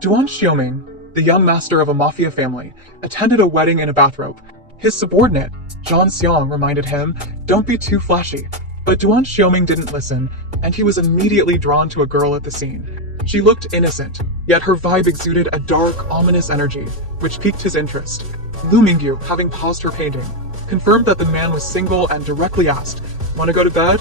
Duan Xiaoming, the young master of a Mafia family, attended a wedding in a bathrobe. His subordinate, Zhang Xiang, reminded him, "Don't be too flashy." But Duan Xiaoming didn't listen, and he was immediately drawn to a girl at the scene. She looked innocent, yet her vibe exuded a dark, ominous energy, which piqued his interest. Lu Mingyu, having paused her painting, confirmed that the man was single and directly asked, "Wanna go to bed?"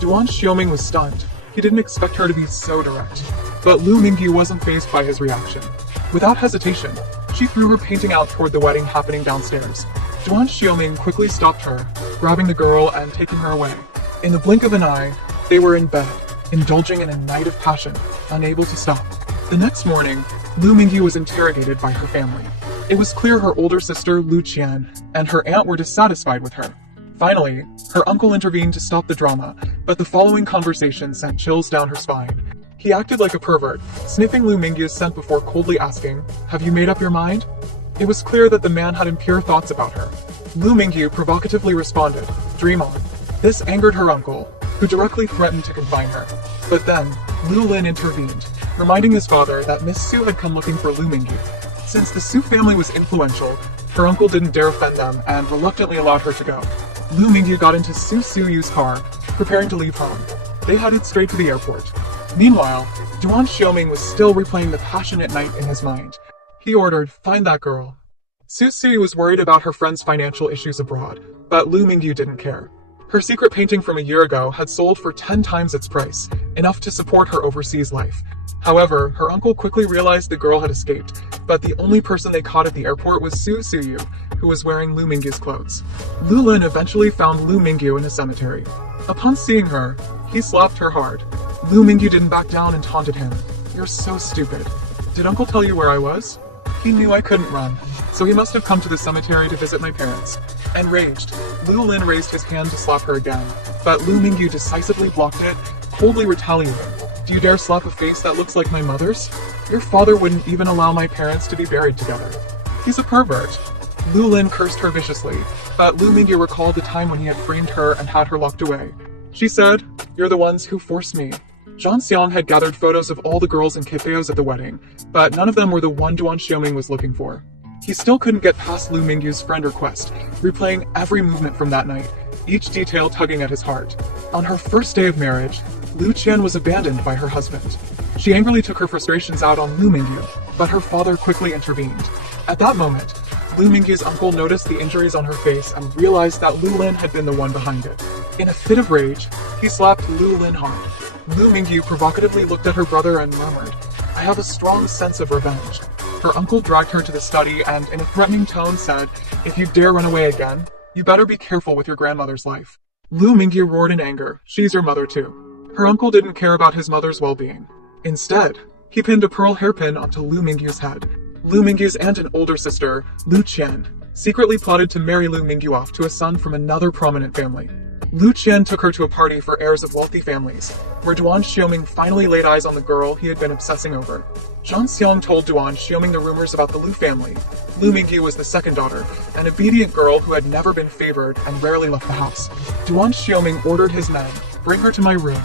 Duan Xiaoming was stunned. He didn't expect her to be so direct. But Lu Mingyu wasn't fazed by his reaction. Without hesitation, she threw her painting out toward the wedding happening downstairs. Duan Xiaoming quickly stopped her, grabbing the girl and taking her away. In the blink of an eye, they were in bed, indulging in a night of passion, unable to stop. The next morning, Lu Mingyu was interrogated by her family. It was clear her older sister, Lu Qian, and her aunt were dissatisfied with her. Finally, her uncle intervened to stop the drama, but the following conversation sent chills down her spine. He acted like a pervert, sniffing Lu Mingyu's scent before coldly asking, "Have you made up your mind?" It was clear that the man had impure thoughts about her. Lu Mingyu provocatively responded, "Dream on." This angered her uncle, who directly threatened to confine her. But then, Lu Lin intervened, reminding his father that Miss Su had come looking for Lu Mingyu. Since the Su family was influential, her uncle didn't dare offend them and reluctantly allowed her to go. Lu Mingyu got into Su Suyu's car, preparing to leave home. They headed straight to the airport. Meanwhile, Duan Xiaoming was still replaying the passionate night in his mind. He ordered, "Find that girl." Su Suyu was worried about her friend's financial issues abroad, but Lu Mingyu didn't care. Her secret painting from a year ago had sold for 10 times its price, enough to support her overseas life. However, her uncle quickly realized the girl had escaped, but the only person they caught at the airport was Su Suyu, who was wearing Lu Mingyu's clothes. Lu Lin eventually found Lu Mingyu in a cemetery. Upon seeing her, he slapped her hard. Lu Mingyu didn't back down and taunted him. "You're so stupid. Did Uncle tell you where I was?" "He knew I couldn't run, so he must have come to the cemetery to visit my parents." Enraged, Lu Lin raised his hand to slap her again, but Lu Mingyu decisively blocked it, coldly retaliating. "Do you dare slap a face that looks like my mother's? Your father wouldn't even allow my parents to be buried together. He's a pervert." Lu Lin cursed her viciously, but Lu Mingyu recalled the time when he had framed her and had her locked away. She said, "You're the ones who forced me." Zhang Xiang had gathered photos of all the girls in cafeos at the wedding, but none of them were the one Duan Xiaoming was looking for. He still couldn't get past Lu Mingyu's friend request, replaying every movement from that night, each detail tugging at his heart. On her first day of marriage, Lu Qian was abandoned by her husband. She angrily took her frustrations out on Lu Mingyu, but her father quickly intervened. At that moment, Lu Mingyu's uncle noticed the injuries on her face and realized that Lu Lin had been the one behind it. In a fit of rage, he slapped Lu Lin hard. Lu Mingyu provocatively looked at her brother and murmured, "I have a strong sense of revenge." Her uncle dragged her to the study and, in a threatening tone, said, "If you dare run away again, you better be careful with your grandmother's life." Lu Mingyu roared in anger, "She's your mother too." Her uncle didn't care about his mother's well-being. Instead, he pinned a pearl hairpin onto Lu Mingyu's head. Lu Mingyu's aunt and older sister, Lu Qian, secretly plotted to marry Lu Mingyu off to a son from another prominent family. Lu Qian took her to a party for heirs of wealthy families, where Duan Xiaoming finally laid eyes on the girl he had been obsessing over. Zhang Xiang told Duan Xiaoming the rumors about the Lu family. Lu Mingyu was the second daughter, an obedient girl who had never been favored and rarely left the house. Duan Xiaoming ordered his men, "Bring her to my room."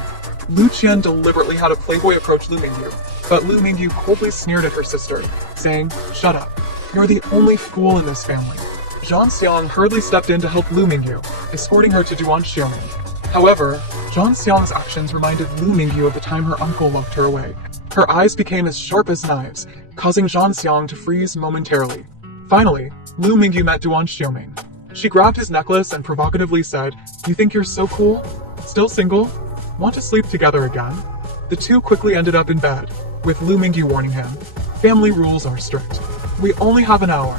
Lu Qian deliberately had a playboy approach Lu Mingyu, but Lu Mingyu coldly sneered at her sister, saying, "Shut up. You're the only fool in this family." Zhang Xiang hurriedly stepped in to help Lu Mingyu, escorting her to Duan Xiaoming. However, Zhang Xiang's actions reminded Lu Mingyu of the time her uncle locked her away. Her eyes became as sharp as knives, causing Zhang Xiang to freeze momentarily. Finally, Lu Mingyu met Duan Xiaoming. She grabbed his necklace and provocatively said, "You think you're so cool? Still single? Want to sleep together again?" The two quickly ended up in bed, with Lu Mingyu warning him, "Family rules are strict. We only have an hour."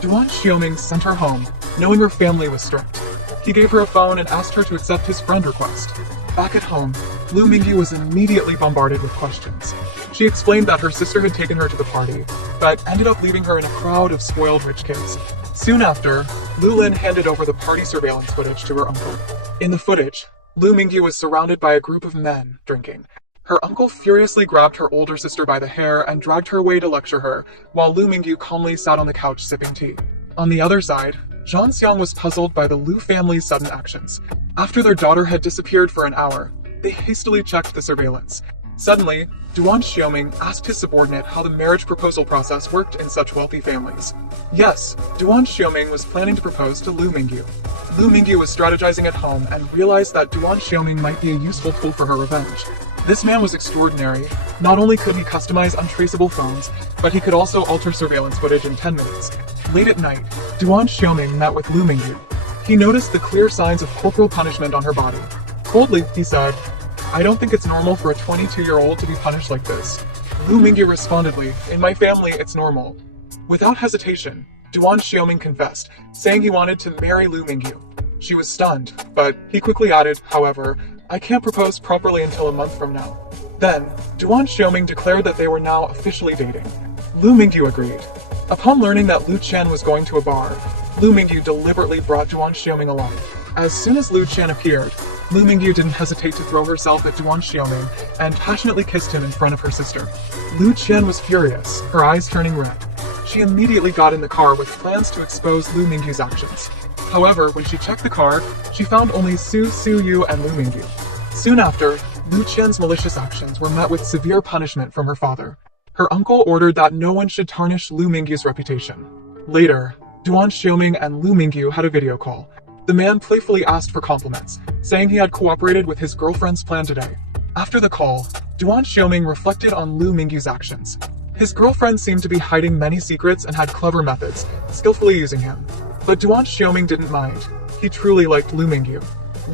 Duan Xiaoming sent her home, knowing her family was strict. He gave her a phone and asked her to accept his friend request. Back at home, Lu Mingyu was immediately bombarded with questions. She explained that her sister had taken her to the party, but ended up leaving her in a crowd of spoiled rich kids. Soon after, Lu Lin handed over the party surveillance footage to her uncle. In the footage, Lu Mingyu was surrounded by a group of men drinking. Her uncle furiously grabbed her older sister by the hair and dragged her away to lecture her, while Lu Mingyu calmly sat on the couch sipping tea. On the other side, Zhang Xiang was puzzled by the Lu family's sudden actions. After their daughter had disappeared for an hour, they hastily checked the surveillance. Suddenly, Duan Xiaoming asked his subordinate how the marriage proposal process worked in such wealthy families. Yes, Duan Xiaoming was planning to propose to Lu Mingyu. Lu Mingyu was strategizing at home and realized that Duan Xiaoming might be a useful tool for her revenge. This man was extraordinary. Not only could he customize untraceable phones, but he could also alter surveillance footage in 10 minutes. Late at night, Duan Xiaoming met with Lu Mingyu. He noticed the clear signs of corporal punishment on her body. Coldly, he said, "I don't think it's normal for a 22-year-old to be punished like this." Lu Mingyu responded, "In my family, it's normal." Without hesitation, Duan Xiaoming confessed, saying he wanted to marry Lu Mingyu. She was stunned, but he quickly added, however, "I can't propose properly until a month from now." Then, Duan Xiaoming declared that they were now officially dating. Lu Mingyu agreed. Upon learning that Lu Qian was going to a bar, Lu Mingyu deliberately brought Duan Xiaoming along. As soon as Lu Qian appeared, Lu Mingyu didn't hesitate to throw herself at Duan Xiaoming and passionately kissed him in front of her sister. Lu Qian was furious, her eyes turning red. She immediately got in the car with plans to expose Lu Mingyu's actions. However, when she checked the car, she found only Su Yu and Lu Mingyu. Soon after, Lu Qian's malicious actions were met with severe punishment from her father. Her uncle ordered that no one should tarnish Lu Mingyu's reputation. Later, Duan Xiaoming and Lu Mingyu had a video call. The man playfully asked for compliments, saying he had cooperated with his girlfriend's plan today. After the call, Duan Xiaoming reflected on Lu Mingyu's actions. His girlfriend seemed to be hiding many secrets and had clever methods, skillfully using him. But Duan Xiaoming didn't mind. He truly liked Lu Mingyu.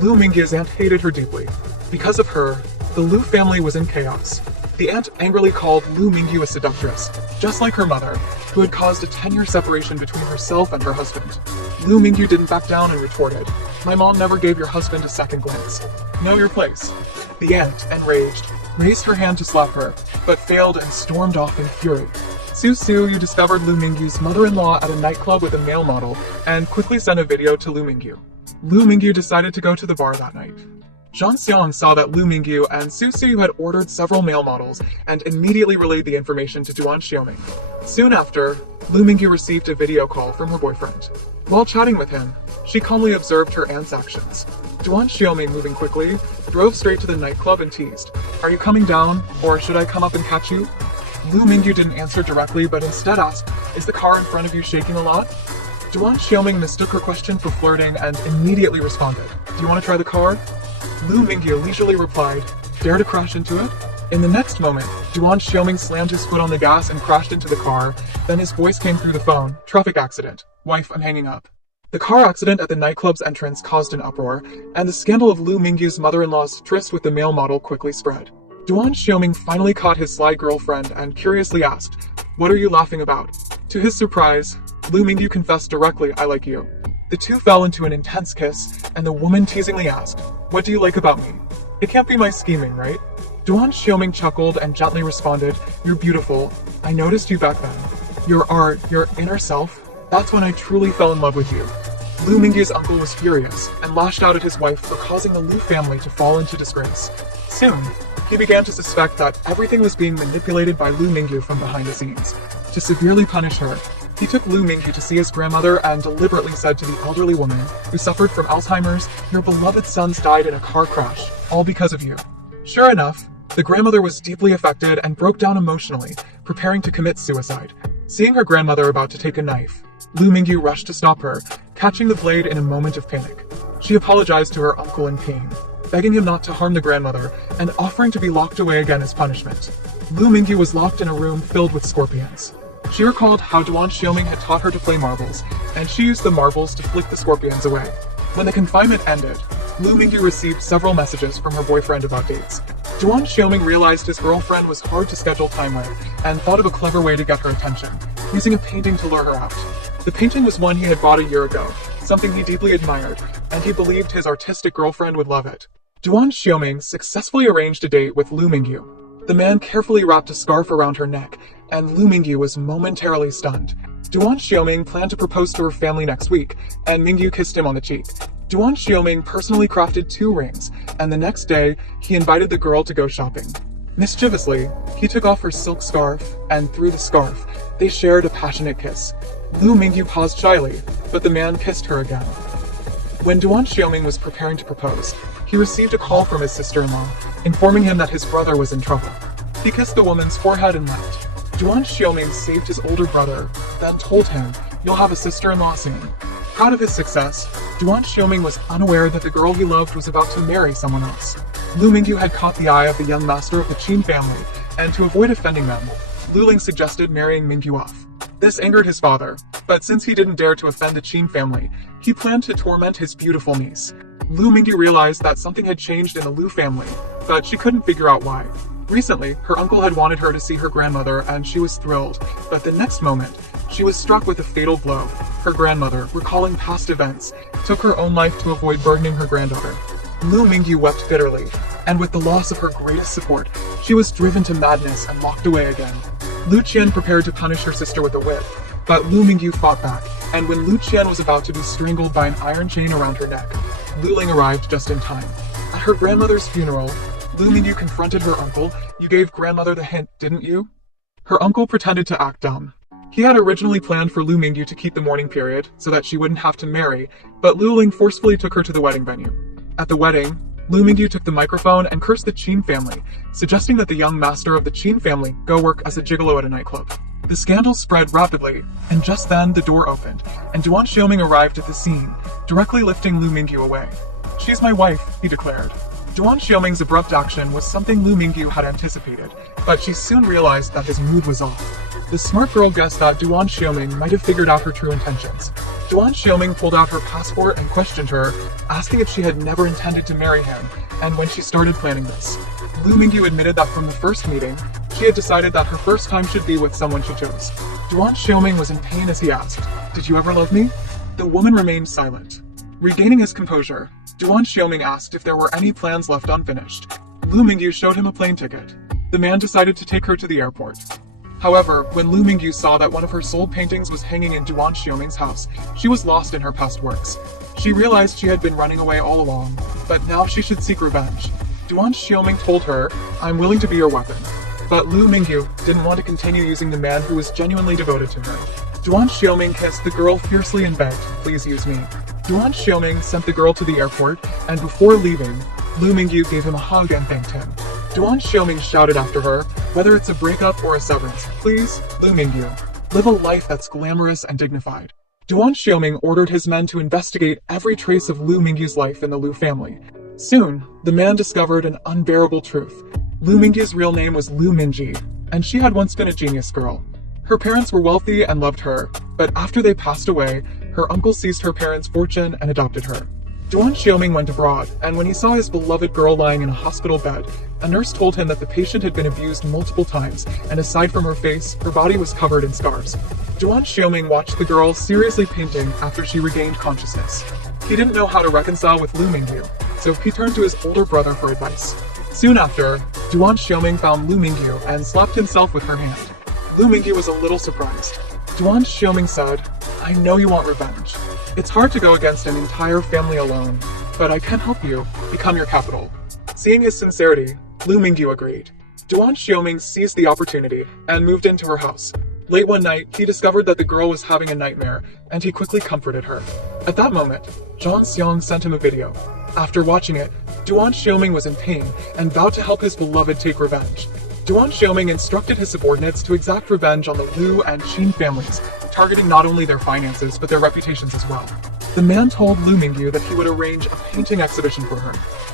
Lu Mingyu's aunt hated her deeply. Because of her, the Lu family was in chaos. The aunt angrily called Lu Mingyu a seductress, just like her mother, who had caused a 10-year separation between herself and her husband. Lu Mingyu didn't back down and retorted, "My mom never gave your husband a second glance. Know your place." The aunt, enraged, raised her hand to slap her, but failed and stormed off in fury. Su Yu discovered Lu Mingyu's mother-in-law at a nightclub with a male model and quickly sent a video to Lu Mingyu. Lu Mingyu decided to go to the bar that night. Zhang Xiang saw that Lu Mingyu and Su Yu had ordered several male models and immediately relayed the information to Duan Xiaoming. Soon after, Lu Mingyu received a video call from her boyfriend. While chatting with him, she calmly observed her aunt's actions. Duan Xiaoming, moving quickly, drove straight to the nightclub and teased, "Are you coming down, or should I come up and catch you?" Lu Mingyu didn't answer directly, but instead asked, "Is the car in front of you shaking a lot?" Duan Xiaoming mistook her question for flirting and immediately responded, "Do you want to try the car?" Lu Mingyu leisurely replied, "Dare to crash into it?" In the next moment, Duan Xiaoming slammed his foot on the gas and crashed into the car. Then his voice came through the phone, "Traffic accident. Wife, I'm hanging up." The car accident at the nightclub's entrance caused an uproar, and the scandal of Lu Mingyu's mother-in-law's tryst with the male model quickly spread. Duan Xiaoming finally caught his sly girlfriend and curiously asked, "What are you laughing about?" To his surprise, Lu Mingyu confessed directly, "I like you." The two fell into an intense kiss, and the woman teasingly asked, "What do you like about me? It can't be my scheming, right?" Duan Xiaoming chuckled and gently responded, "You're beautiful. I noticed you back then. Your art, your inner self, that's when I truly fell in love with you." Lu Mingyu's uncle was furious and lashed out at his wife for causing the Lu family to fall into disgrace. Soon, he began to suspect that everything was being manipulated by Lu Mingyu from behind the scenes. To severely punish her, he took Lu Mingyu to see his grandmother and deliberately said to the elderly woman, who suffered from Alzheimer's, "Your beloved sons died in a car crash, all because of you." Sure enough, the grandmother was deeply affected and broke down emotionally, preparing to commit suicide. Seeing her grandmother about to take a knife, Lu Mingyu rushed to stop her, catching the blade in a moment of panic. She apologized to her uncle in pain, begging him not to harm the grandmother and offering to be locked away again as punishment. Lu Mingyu was locked in a room filled with scorpions. She recalled how Duan Xiaoming had taught her to play marbles, and she used the marbles to flick the scorpions away. When the confinement ended, Lu Mingyu received several messages from her boyfriend about dates. Duan Xiaoming realized his girlfriend was hard to schedule time with and thought of a clever way to get her attention, using a painting to lure her out. The painting was one he had bought a year ago, something he deeply admired, and he believed his artistic girlfriend would love it. Duan Xiaoming successfully arranged a date with Lu Mingyu. The man carefully wrapped a scarf around her neck, and Lu Mingyu was momentarily stunned. Duan Xiaoming planned to propose to her family next week, and Mingyu kissed him on the cheek. Duan Xiaoming personally crafted 2 rings, and the next day, he invited the girl to go shopping. Mischievously, he took off her silk scarf, and through the scarf, they shared a passionate kiss. Lu Mingyu paused shyly, but the man kissed her again. When Duan Xiaoming was preparing to propose, he received a call from his sister-in-law, informing him that his brother was in trouble. He kissed the woman's forehead and left. Duan Xiaoming saved his older brother, then told him, "You'll have a sister-in-law soon." Proud of his success, Duan Xiaoming was unaware that the girl he loved was about to marry someone else. Lu Mingyu had caught the eye of the young master of the Qin family, and to avoid offending them, Lu Ling suggested marrying Mingyu off. This angered his father, but since he didn't dare to offend the Qin family, he planned to torment his beautiful niece. Lu Mingyu realized that something had changed in the Lu family, but she couldn't figure out why. Recently, her uncle had wanted her to see her grandmother and she was thrilled, but the next moment, she was struck with a fatal blow. Her grandmother, recalling past events, took her own life to avoid burdening her granddaughter. Lu Mingyu wept bitterly, and with the loss of her greatest support, she was driven to madness and locked away again. Lu Qian prepared to punish her sister with a whip, but Lu Mingyu fought back, and when Lu Qian was about to be strangled by an iron chain around her neck, Lu Ling arrived just in time. At her grandmother's funeral, Lu Mingyu confronted her uncle. "You gave grandmother the hint, didn't you?" Her uncle pretended to act dumb. He had originally planned for Lu Mingyu to keep the mourning period so that she wouldn't have to marry, but Lu Ling forcefully took her to the wedding venue. At the wedding, Lu Mingyu took the microphone and cursed the Qin family, suggesting that the young master of the Qin family go work as a gigolo at a nightclub. The scandal spread rapidly, and just then the door opened, and Duan Xiaoming arrived at the scene, directly lifting Lu Mingyu away. "She's my wife," he declared. Duan Xiaoming's abrupt action was something Lu Mingyu had anticipated, but she soon realized that his mood was off. The smart girl guessed that Duan Xiaoming might have figured out her true intentions. Duan Xiaoming pulled out her passport and questioned her, asking if she had never intended to marry him, and when she started planning this. Lu Mingyu admitted that from the first meeting, she had decided that her first time should be with someone she chose. Duan Xiaoming was in pain as he asked, "Did you ever love me?" The woman remained silent. Regaining his composure, Duan Xiaoming asked if there were any plans left unfinished. Lu Mingyu showed him a plane ticket. The man decided to take her to the airport. However, when Lu Mingyu saw that one of her sold paintings was hanging in Duan Xiaoming's house, she was lost in her past works. She realized she had been running away all along, but now she should seek revenge. Duan Xiaoming told her, "I'm willing to be your weapon." But Lu Mingyu didn't want to continue using the man who was genuinely devoted to her. Duan Xiaoming kissed the girl fiercely and begged, "Please use me." Duan Xiaoming sent the girl to the airport, and before leaving, Lu Mingyu gave him a hug and thanked him. Duan Xiaoming shouted after her, "Whether it's a breakup or a severance, please, Lu Mingyu, live a life that's glamorous and dignified." Duan Xiaoming ordered his men to investigate every trace of Lu Mingyu's life in the Lu family. Soon, the man discovered an unbearable truth. Lu Mingyu's real name was Lu Mingji, and she had once been a genius girl. Her parents were wealthy and loved her, but after they passed away, her uncle seized her parents' fortune and adopted her. Duan Xiaoming went abroad, and when he saw his beloved girl lying in a hospital bed, a nurse told him that the patient had been abused multiple times, and aside from her face, her body was covered in scars. Duan Xiaoming watched the girl seriously painting after she regained consciousness. He didn't know how to reconcile with Lu Mingyu, so he turned to his older brother for advice. Soon after, Duan Xiaoming found Lu Mingyu and slapped himself with her hand. Lu Mingyu was a little surprised. Duan Xiaoming said, "I know you want revenge. It's hard to go against an entire family alone, but I can help you become your capital." Seeing his sincerity, Lu Mingyu agreed. Duan Xiaoming seized the opportunity and moved into her house. Late one night, he discovered that the girl was having a nightmare, and he quickly comforted her. At that moment, Zhang Xiang sent him a video. After watching it, Duan Xiaoming was in pain and vowed to help his beloved take revenge. Duan Xiaoming instructed his subordinates to exact revenge on the Lu and Qin families, targeting not only their finances but their reputations as well. The man told Lu Mingyu that he would arrange a painting exhibition for her.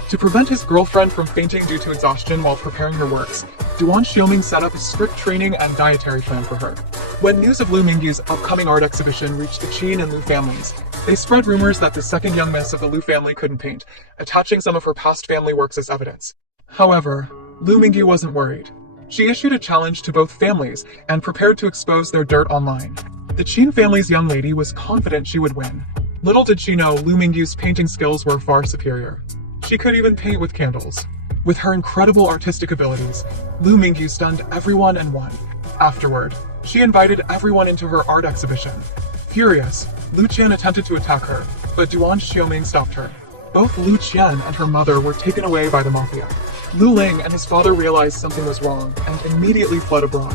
To prevent his girlfriend from fainting due to exhaustion while preparing her works, Duan Xiaoming set up a strict training and dietary plan for her. When news of Lu Mingyu's upcoming art exhibition reached the Qin and Lu families, they spread rumors that the second young miss of the Lu family couldn't paint, attaching some of her past family works as evidence. However, Lu Mingyu wasn't worried. She issued a challenge to both families and prepared to expose their dirt online. The Qin family's young lady was confident she would win. Little did she know Lu Mingyu's painting skills were far superior. She could even paint with candles. With her incredible artistic abilities, Lu Mingyu stunned everyone and won. Afterward, she invited everyone into her art exhibition. Furious, Lu Qian attempted to attack her, but Duan Xiaoming stopped her. Both Lu Qian and her mother were taken away by the Mafia. Lu Ling and his father realized something was wrong and immediately fled abroad.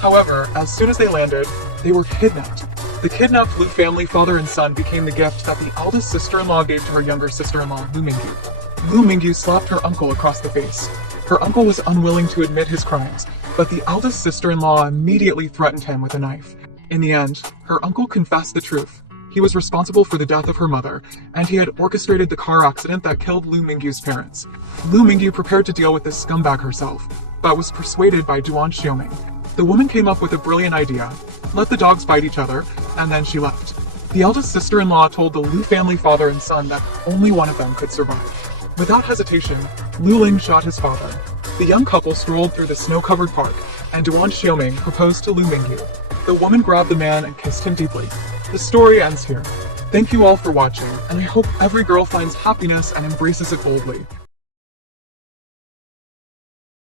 However, as soon as they landed, they were kidnapped. The kidnapped Lu family father and son became the gift that the eldest sister-in-law gave to her younger sister-in-law, Lu Mingyu. Lu Mingyu slapped her uncle across the face. Her uncle was unwilling to admit his crimes, but the eldest sister-in-law immediately threatened him with a knife. In the end, her uncle confessed the truth. He was responsible for the death of her mother, and he had orchestrated the car accident that killed Lu Mingyu's parents. Lu Mingyu prepared to deal with this scumbag herself, but was persuaded by Duan Xiaoming. The woman came up with a brilliant idea. Let the dogs bite each other, and then she left. The eldest sister-in-law told the Lu family father and son that only one of them could survive. Without hesitation, Lu Ling shot his father. The young couple strolled through the snow-covered park, and Duan Xiaoming proposed to Lu Mingyu. The woman grabbed the man and kissed him deeply. The story ends here. Thank you all for watching, and I hope every girl finds happiness and embraces it boldly.